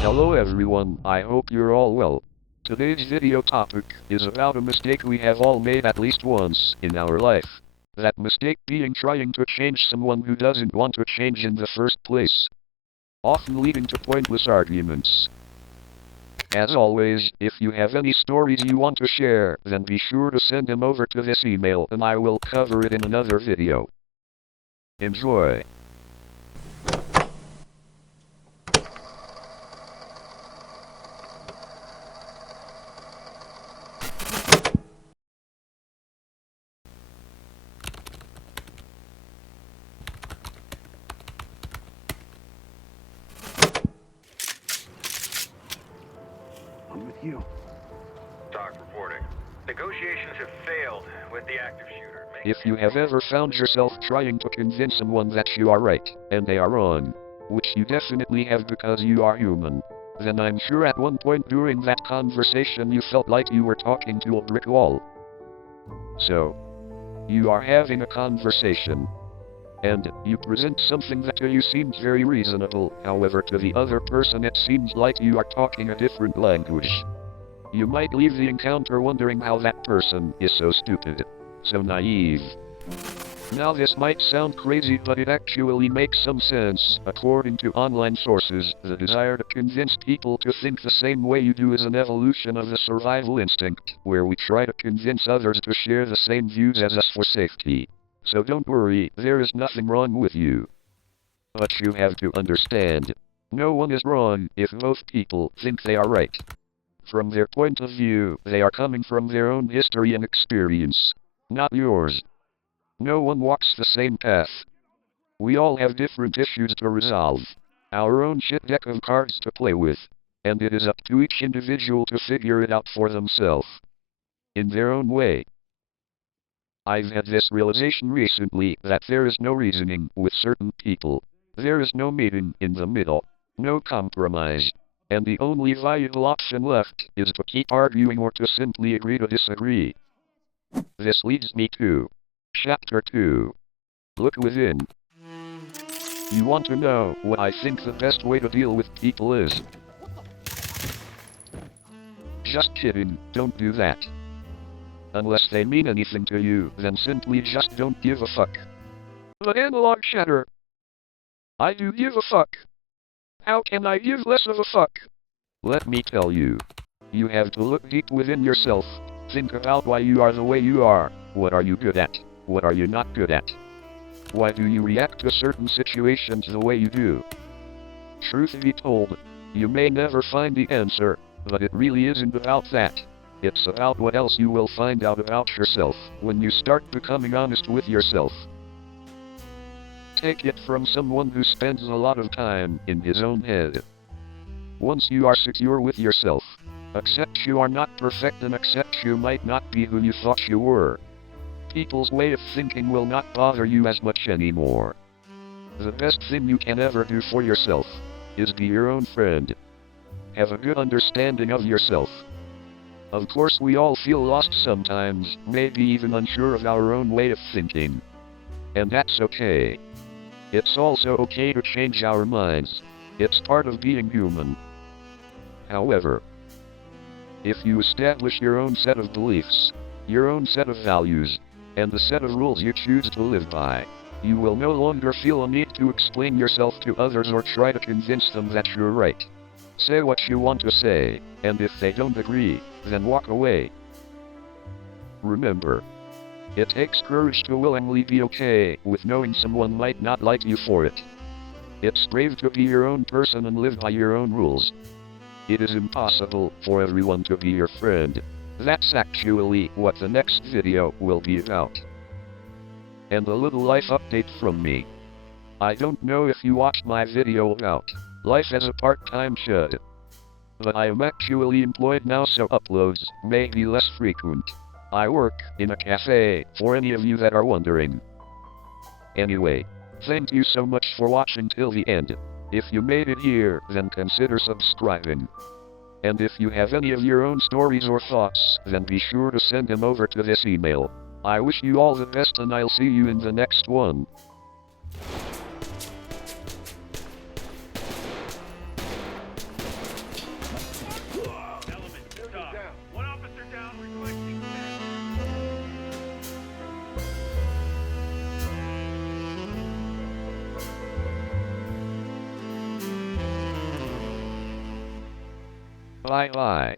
Hello everyone, I hope you're all well. Today's video topic is about a mistake we have all made at least once in our life. That mistake being trying to change someone who doesn't want to change in the first place, often leading to pointless arguments. As always, if you have any stories you want to share, then be sure to send them over to this email and I will cover it in another video. Enjoy. I'm with you. Doc reporting. Negotiations have failed with the active shooter. If you have ever found yourself trying to convince someone that you are right, and they are wrong, which you definitely have because you are human, then I'm sure at one point during that conversation you felt like you were talking to a brick wall. So, you are having a conversation, and you present something that to you seems very reasonable, however to the other person it seems like you are talking a different language. You might leave the encounter wondering how that person is so stupid, so naive. Now this might sound crazy, but it actually makes some sense. According to online sources, the desire to convince people to think the same way you do is an evolution of the survival instinct, where we try to convince others to share the same views as us for safety. So don't worry, there is nothing wrong with you. But you have to understand, no one is wrong if both people think they are right. From their point of view, they are coming from their own history and experience, not yours. No one walks the same path. We all have different issues to resolve, our own shit deck of cards to play with, and it is up to each individual to figure it out for themselves, in their own way. I've had this realization recently that there is no reasoning with certain people. There is no meeting in the middle, no compromise, and the only viable option left is to keep arguing or to simply agree to disagree. This leads me to Chapter 2. Look within. You want to know what I think the best way to deal with people is? Just kidding, don't do that. Unless they mean anything to you, then simply just don't give a fuck. But analog chatter, I do give a fuck. How can I give less of a fuck? Let me tell you. You have to look deep within yourself. Think about why you are the way you are. What are you good at? What are you not good at? Why do you react to certain situations the way you do? Truth be told, you may never find the answer, but it really isn't about that. It's about what else you will find out about yourself when you start becoming honest with yourself. Take it from someone who spends a lot of time in his own head. Once you are secure with yourself, accept you are not perfect and accept you might not be who you thought you were, people's way of thinking will not bother you as much anymore. The best thing you can ever do for yourself is be your own friend. Have a good understanding of yourself. Of course we all feel lost sometimes, maybe even unsure of our own way of thinking. And that's okay. It's also okay to change our minds. It's part of being human. However, if you establish your own set of beliefs, your own set of values, and the set of rules you choose to live by, you will no longer feel a need to explain yourself to others or try to convince them that you're right. Say what you want to say, and if they don't agree, then walk away. Remember, it takes courage to willingly be okay with knowing someone might not like you for it. It's brave to be your own person and live by your own rules. It is impossible for everyone to be your friend. That's actually what the next video will be about. And a little life update from me. I don't know if you watched my video about life as a part-time shed, but I am actually employed now, so uploads may be less frequent. I work in a cafe, for any of you that are wondering. Anyway, thank you so much for watching till the end. If you made it here, then consider subscribing. And if you have any of your own stories or thoughts, then be sure to send them over to this email. I wish you all the best and I'll see you in the next one. Bye bye.